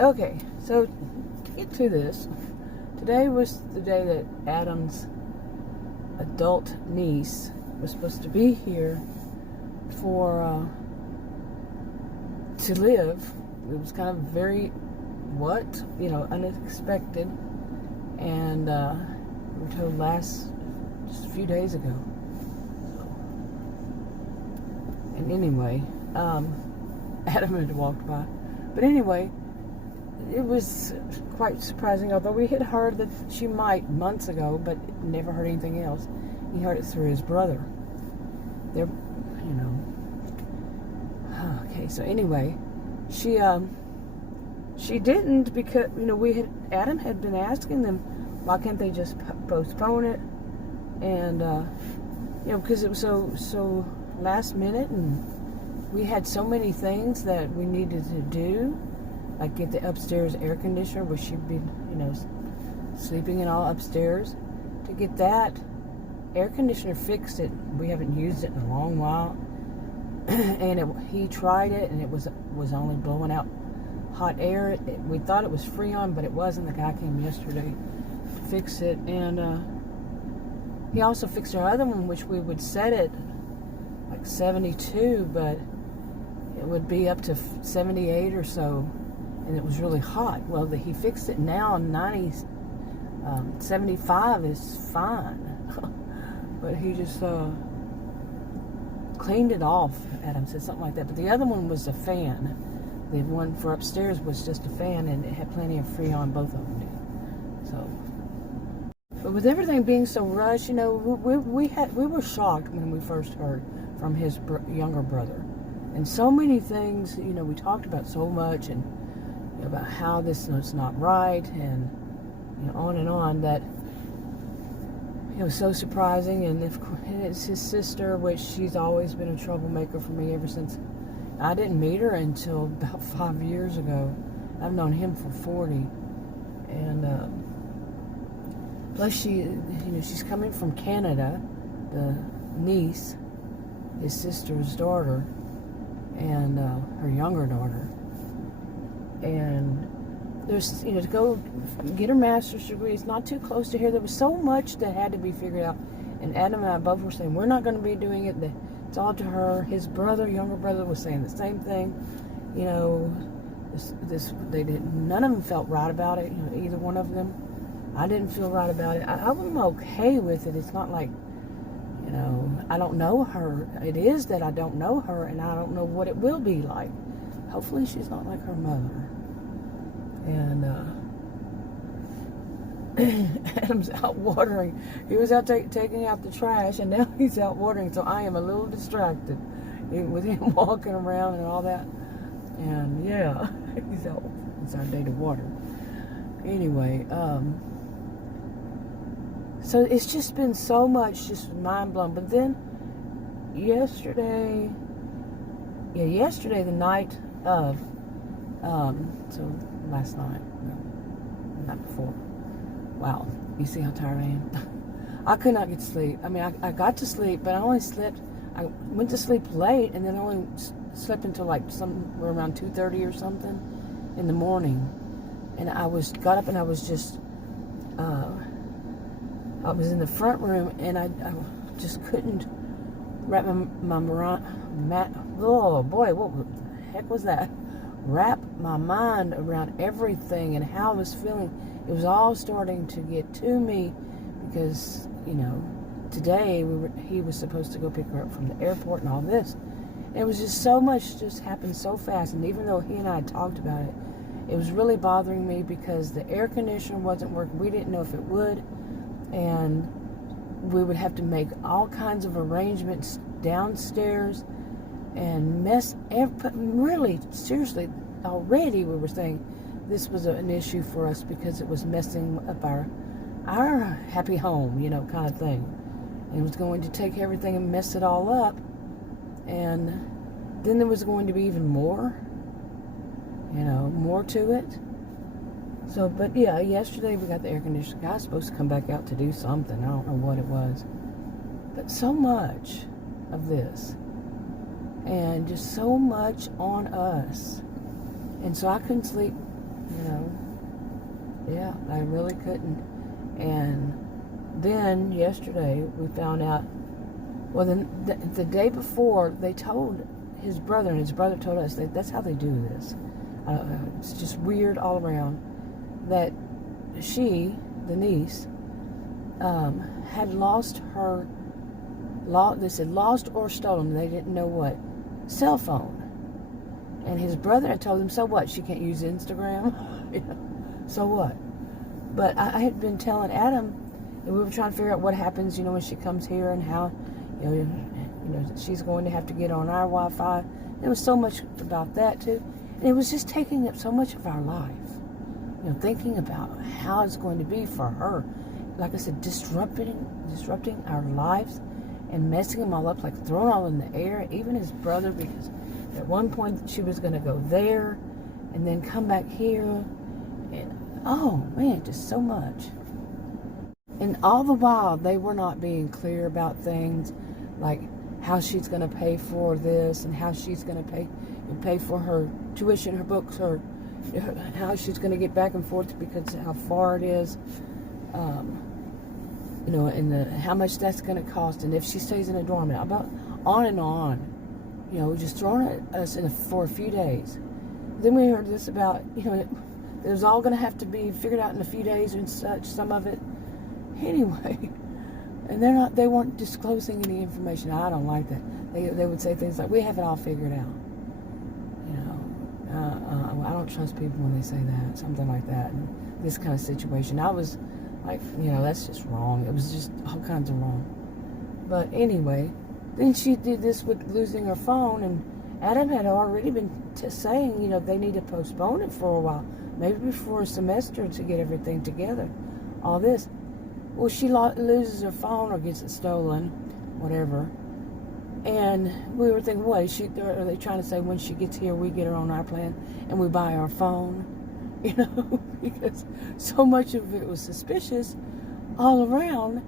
Okay, so to get to this, today was the day that Adam's adult niece was supposed to be here for to live. It was kind of very unexpected, and we were told just a few days ago. So, and anyway, Adam had walked by, but anyway, it was quite surprising. Although we had heard that she might months ago, but never heard anything else. He heard it through his brother. Okay. So anyway, she didn't, because Adam had been asking them, why can't they just postpone it? And because it was so last minute, and we had so many things that we needed to do, like get the upstairs air conditioner, where she'd be sleeping and all upstairs. To get that air conditioner fixed, we haven't used it in a long while, and he tried it, and it was only blowing out hot air. We thought it was Freon, but it wasn't. The guy came yesterday to fix it, and he also fixed our other one, which we would set it like 72, but it would be up to 78 or so, and it was really hot. Well, he fixed it now, 75 is fine. But he just cleaned it off. Adam said something like that. But the other one was a fan. The one for upstairs was just a fan, and it had plenty of Freon, both of them did. So, but with everything being so rushed, we were shocked when we first heard from his younger brother, and so many things. We talked about so much, and about how this is not right, and on and on, that it was so surprising. And it's his sister, which she's always been a troublemaker for me ever since. I didn't meet her until about 5 years ago. I've known him for 40, and plus she's coming from Canada, the niece, his sister's daughter, and her younger daughter. And there's, to go get her master's degree. It's not too close to here. There was so much that had to be figured out. And Adam and I both were saying, we're not going to be doing it. It's all to her. His younger brother, was saying the same thing. None of them felt right about it. Either one of them. I didn't feel right about it. I'm okay with it. It's not like, I don't know her. It is that I don't know her, and I don't know what it will be like. Hopefully she's not like her mother. And Adam's out watering. He was out taking out the trash, and now he's out watering. So I am a little distracted with him walking around and all that. And yeah, he's out. It's our day to water. Anyway, so it's just been so much, just mind blowing. But then yesterday, the night of, so last night, no, the night before. Wow, you see how tired I am? I could not get sleep. I mean, I got to sleep, but I only slept, I went to sleep late, and then I only slept until like somewhere around 2:30 or something in the morning. And got up, and I was just, I was in the front room, and I just couldn't wrap oh boy, what the heck was that? Wrap my mind around everything and how I was feeling. It was all starting to get to me, because today he was supposed to go pick her up from the airport and all this. And it was just so much just happened so fast. And even though he and I had talked about it, it was really bothering me, because the air conditioner wasn't working. We didn't know if it would, and we would have to make all kinds of arrangements downstairs and really, seriously, already we were saying this was an issue for us, because it was messing up our happy home, kind of thing. And it was going to take everything and mess it all up. And then there was going to be even more, more to it. So, but yeah, yesterday we got the air conditioner. The guy's supposed to come back out to do something. I don't know what it was. But so much of this. And just so much on us. And so I couldn't sleep you know. Yeah, I really couldn't. And then yesterday we found out, well, the day before they told his brother, and his brother told us that that's how they do this. It's just weird all around, that she, the niece, had lost her, they said lost or stolen, they didn't know what, cell phone. And his brother had told him, so what, she can't use Instagram? You know, so what? But I had been telling Adam, and we were trying to figure out what happens, you know, when she comes here, and how, you know, she's going to have to get on our Wi-Fi. There was so much about that too, and it was just taking up so much of our life. You know, thinking about how it's going to be for her. Like I said, disrupting our lives and messing them all up, like throwing all in the air. Even his brother, because at one point she was going to go there and then come back here, and oh man, just so much. And all the while they were not being clear about things like how she's going to pay for this, and how she's going to pay for her tuition, her books, how she's going to get back and forth because of how far it is, you know, and how much that's going to cost, and if she stays in a dorm, about on and on, you know, just throwing at us for a few days. Then we heard this about, you know, it was all going to have to be figured out in a few days and such, some of it. Anyway, and they weren't disclosing any information. I don't like that. They would say things like, we have it all figured out. You know, I don't trust people when they say that, something like that. And this kind of situation, I was like, you know, that's just wrong. It was just all kinds of wrong. But anyway, then she did this with losing her phone, and Adam had already been saying, you know, they need to postpone it for a while, maybe before a semester, to get everything together, all this. Well, she loses her phone or gets it stolen, whatever. And we were thinking, what, are they trying to say when she gets here, we get her on our plan and we buy our phone? You know, because so much of it was suspicious all around.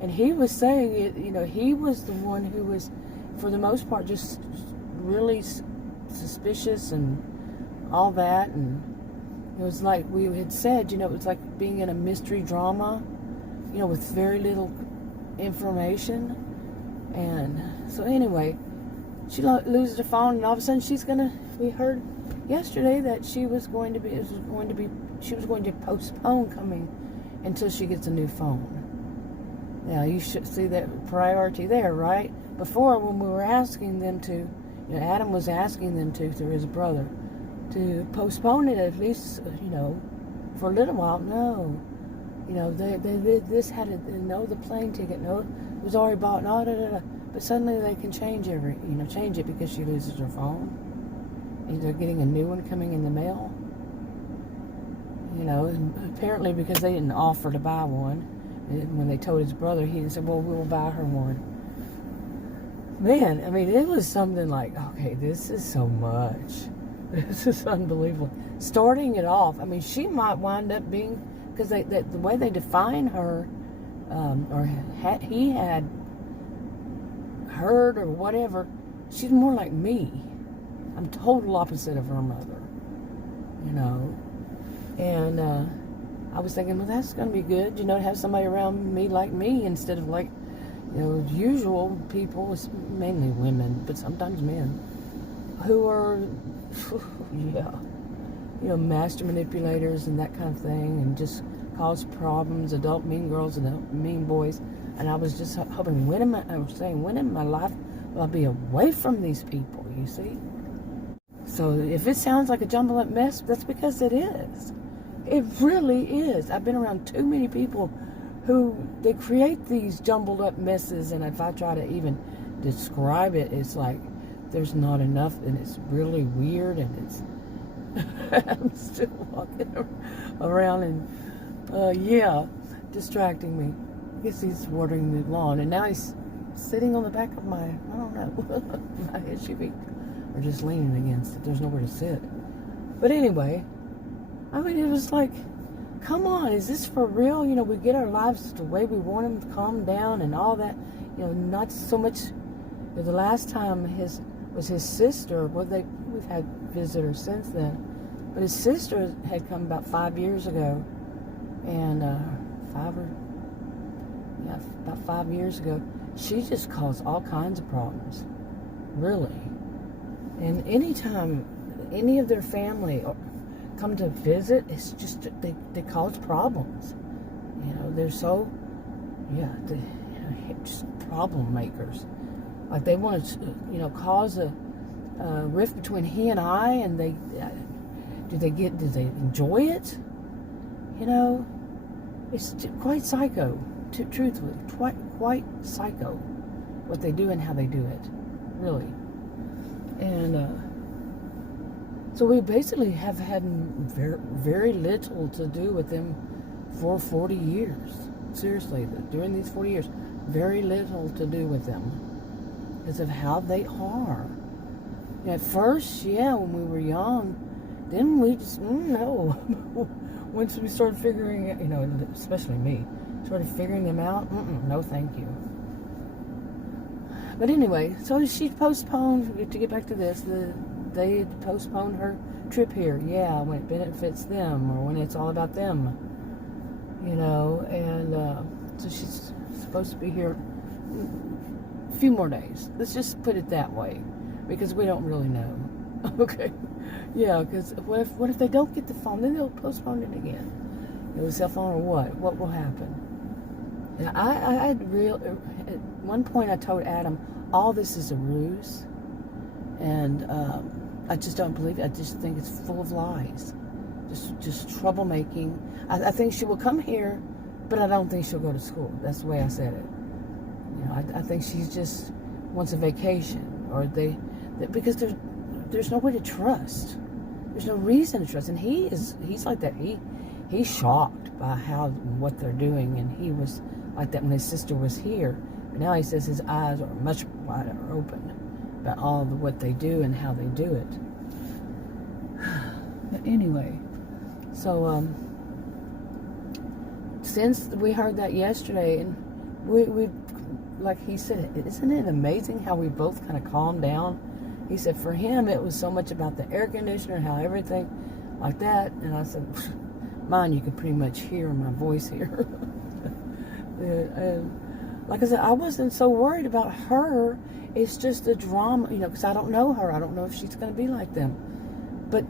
And he was saying it, you know, he was the one who was, for the most part, just really suspicious and all that. And it was like we had said, you know, it was like being in a mystery drama, you know, with very little information. And so anyway, she loses her phone, and all of a sudden we heard yesterday that she was going to postpone coming until she gets a new phone. Now, you should see that priority there, right? Before, when we were asking them to, you know, Adam was asking them to, through his brother, to postpone it at least, you know, for a little while. No. You know, this had to know the plane ticket. No, it was already bought. No, But suddenly they can change it because she loses her phone. And they're getting a new one coming in the mail. You know, and apparently because they didn't offer to buy one. And when they told his brother, he said, well, we'll buy her one. Man, I mean, it was something like, okay, this is so much. This is unbelievable. Starting it off, I mean, she might wind up being, because the way they define her, he had heard or whatever, she's more like me. I'm total opposite of her mother, you know. And I was thinking, well, that's going to be good, you know, to have somebody around me like me instead of like, you know, usual people, mainly women, but sometimes men, who are, yeah, you know, master manipulators and that kind of thing, and just cause problems, adult mean girls and adult mean boys. And I was just hoping, when in my life will I be away from these people, you see? So if it sounds like a jumbled up mess, that's because it is. It really is. I've been around too many people who, they create these jumbled up messes, and if I try to even describe it, it's like there's not enough, and it's really weird, and it's I'm still walking around and yeah, distracting me. I guess he's watering the lawn, and now he's sitting on the back of my, I don't know, my SUV, or just leaning against it. There's nowhere to sit. But anyway, I mean, it was like, come on, is this for real? You know, we get our lives the way we want them, to calm down and all that. You know, not so much. The last time was his sister. Well, we've had visitors since then. But his sister had come about 5 years ago, and about 5 years ago, she just caused all kinds of problems, really. And anytime any of their family come to visit, it's just they cause problems. You know, they're so just problem makers. Like they want to, cause a rift between he and I, and do they enjoy it? You know, it's quite psycho. Truthfully, quite psycho what they do and how they do it, really. And so we basically have had very, very little to do with them for 40 years. Seriously, during these 40 years, very little to do with them because of how they are. At first, when we were young, then we just, no. Once we started figuring it, especially me, started figuring them out, no thank you. But anyway, so she postponed, to get back to this, they had postponed her trip here. Yeah, when it benefits them or when it's all about them. And so she's supposed to be here a few more days. Let's just put it that way, because we don't really know. Okay. Yeah, because what if they don't get the phone? Then they'll postpone it again. The cell phone or what? What will happen? And at one point I told Adam, all this is a ruse, and I just don't believe it. I just think it's full of lies, just troublemaking. I think she will come here, but I don't think she'll go to school. That's the way I said it. I think she's just wants a vacation, or because there's no way to trust. There's no reason to trust, and he's like that. He's shocked by what they're doing, and he was like that when his sister was here. But now he says his eyes are much wider open about all what they do and how they do it. But anyway, so since we heard that yesterday, and we like he said, isn't it amazing how we both kind of calmed down? He said for him it was so much about the air conditioner, how everything like that, and I said, mine, you can pretty much hear my voice here. Like I said, I wasn't so worried about her. It's just the drama, because I don't know her. I don't know if she's going to be like them. But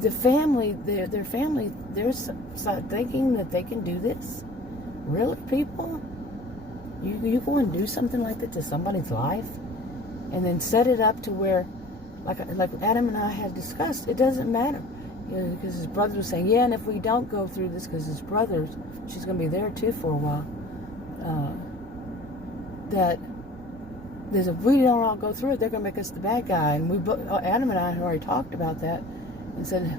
the family, their family, they're thinking that they can do this. Really, people? You go and do something like that to somebody's life, and then set it up to where, like Adam and I had discussed, it doesn't matter. Because his brother was saying, and if we don't go through this, because his brother's, she's going to be there too for a while, that if we don't all go through it, they're going to make us the bad guy. And Adam and I had already talked about that and said,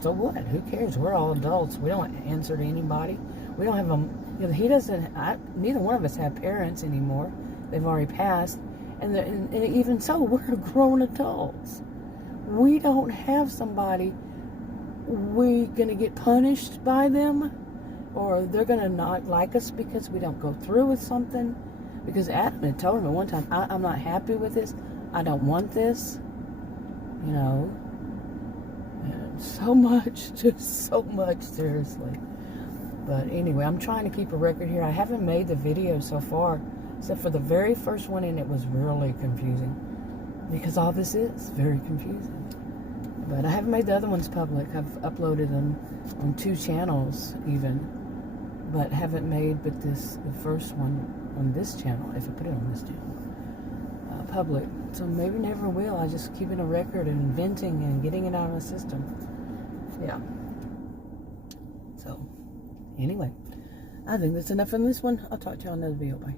so what? Who cares? We're all adults. We don't answer to anybody. We don't have he doesn't, neither one of us have parents anymore. They've already passed. And even so, we're grown adults. We don't have somebody, we going to get punished by them, or they're going to not like us because we don't go through with something. Because Adam had told him at one time, I'm not happy with this. I don't want this. So much, just so much, seriously. But anyway, I'm trying to keep a record here. I haven't made the video so far, except for the very first one, and it was really confusing. Because all this is very confusing. But I haven't made the other ones public. I've uploaded them on 2 channels even, but haven't made the first one on this channel, if I put it on this channel, public. So maybe never will. I just keeping a record and inventing and getting it out of my system. Yeah. So anyway, I think that's enough on this one. I'll talk to you on another video. Bye.